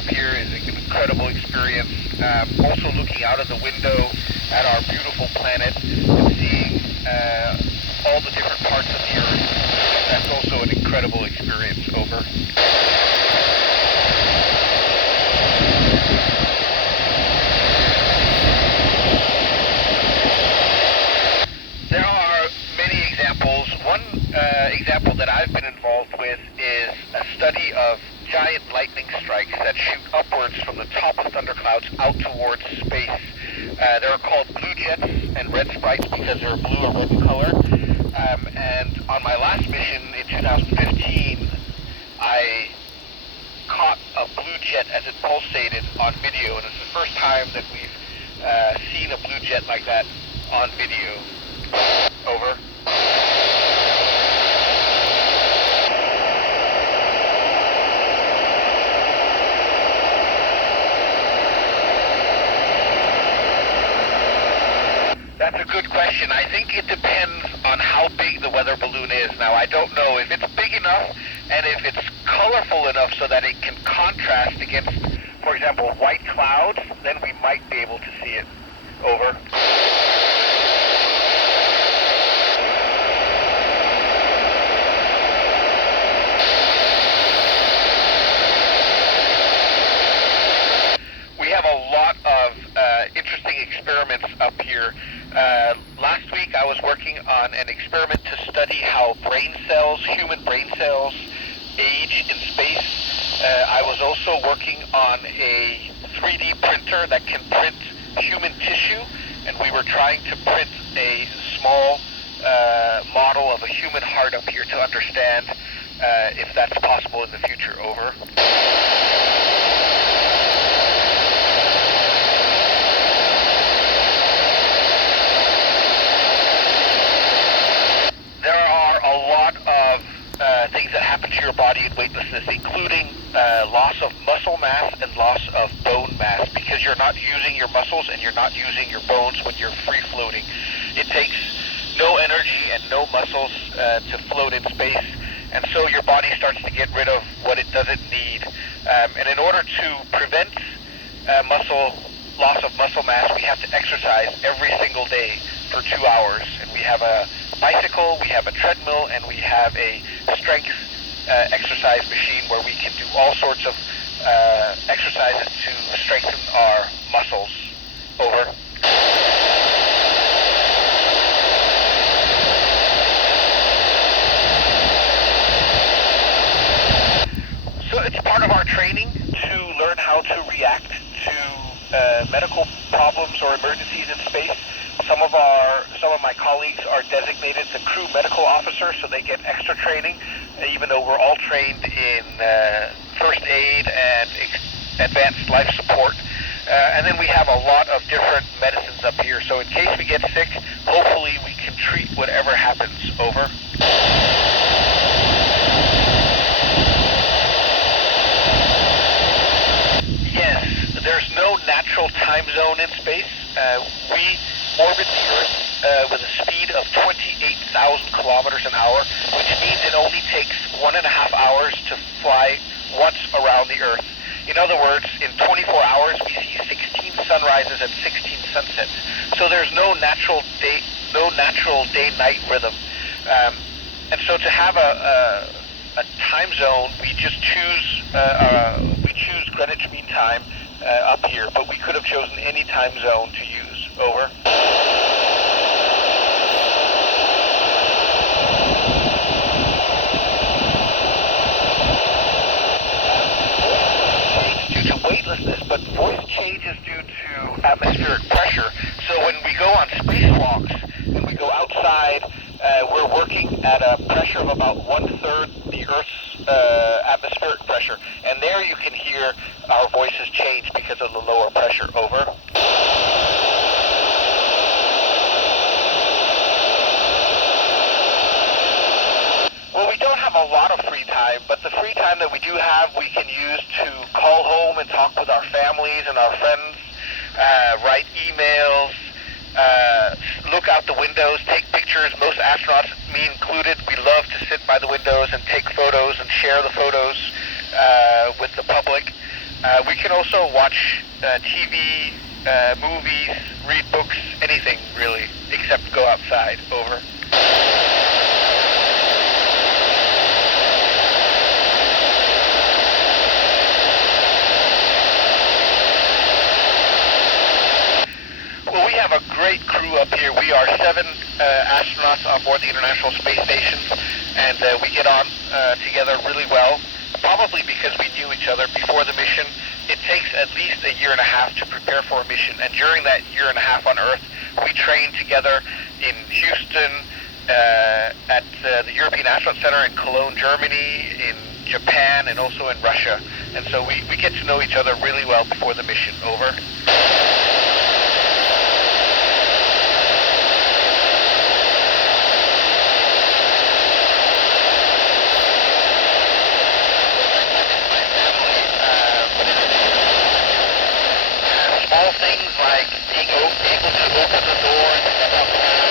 up here is an incredible experience. Also looking out of the window at our beautiful planet and seeing all the different parts of the Earth. That's also an incredible experience. Over. There are many examples. One example that I've been involved with is a study of giant lightning strikes that shoot upwards from the top of thunderclouds out towards space. They're called blue jets and red sprites because they're blue or red in color. And on my last mission in 2015, I caught a blue jet as it pulsated on video, and it's the first time that we've seen a blue jet like that on video. Over. That's a good question. I think it depends on how big the weather balloon is. Now, I don't know if it's big enough and if it's colorful enough so that it can contrast against, for example, white clouds, then we might be able to see it. Over. We have a lot of interesting experiments up here. Last week I was working on an experiment to study how brain cells, human brain cells, age in space. I was also working on a 3D printer that can print human tissue, and we were trying to print a small model of a human heart up here to understand if that's possible in the future. Over. There are a lot of things that happen to your body in weightlessness, including loss of muscle mass and loss of bone mass, because you're not using your muscles and you're not using your bones when you're free floating. It takes no energy and no muscles to float in space, and so your body starts to get rid of what it doesn't need. And in order to prevent loss of muscle mass, we have to exercise every single day for 2 hours. And we have a bicycle, we have a treadmill, and we have a strength exercise machine where we can do all sorts of exercises to strengthen our muscles. Over. So it's part of our training to learn how to react to medical problems or emergencies in space. Some of my colleagues are designated the crew medical officer, so they get extra training, even though we're all trained in first aid and advanced life support. And then we have a lot of different medicines up here, so in case we get sick, hopefully we can treat whatever happens. Over. Yes, there's no natural time zone in space. We orbit the Earth with a speed of 28,000 kilometers an hour, which means it only takes 1.5 hours to fly once around the Earth. In other words, in 24 hours we see 16 sunrises and 16 sunsets. So there's no natural day-night rhythm. And so to have a time zone, we just choose Greenwich Mean Time up here, but we could have chosen any time zone to use. Over. Due to weightlessness, but voice change is due to atmospheric pressure. So when we go on spacewalks and we go outside, we're working at a pressure of about 1/3 the Earth's atmospheric pressure, and there you can hear our voices change because of the lower pressure. Over. Well, we don't have a lot of free time, but the free time that we do have, we can use to call home and talk with our families and our friends, write emails, look out the windows, take pictures. Most astronauts, me included, we love to sit by the windows and take photos and share the photos with the public. We can also watch TV, movies, read books, anything really, except go outside. Over. Well, we have a great crew up here. We are 7 astronauts on board the International Space Station, and we get on together really well, probably because we knew each other before the mission. It takes at least a year and a half to prepare for a mission, and during that year and a half on Earth, we trained together in Houston, at the European Astronaut Center in Cologne, Germany, in Japan, and also in Russia. And so we get to know each other really well before the mission. Over. Small things like being able to open the door and step outside.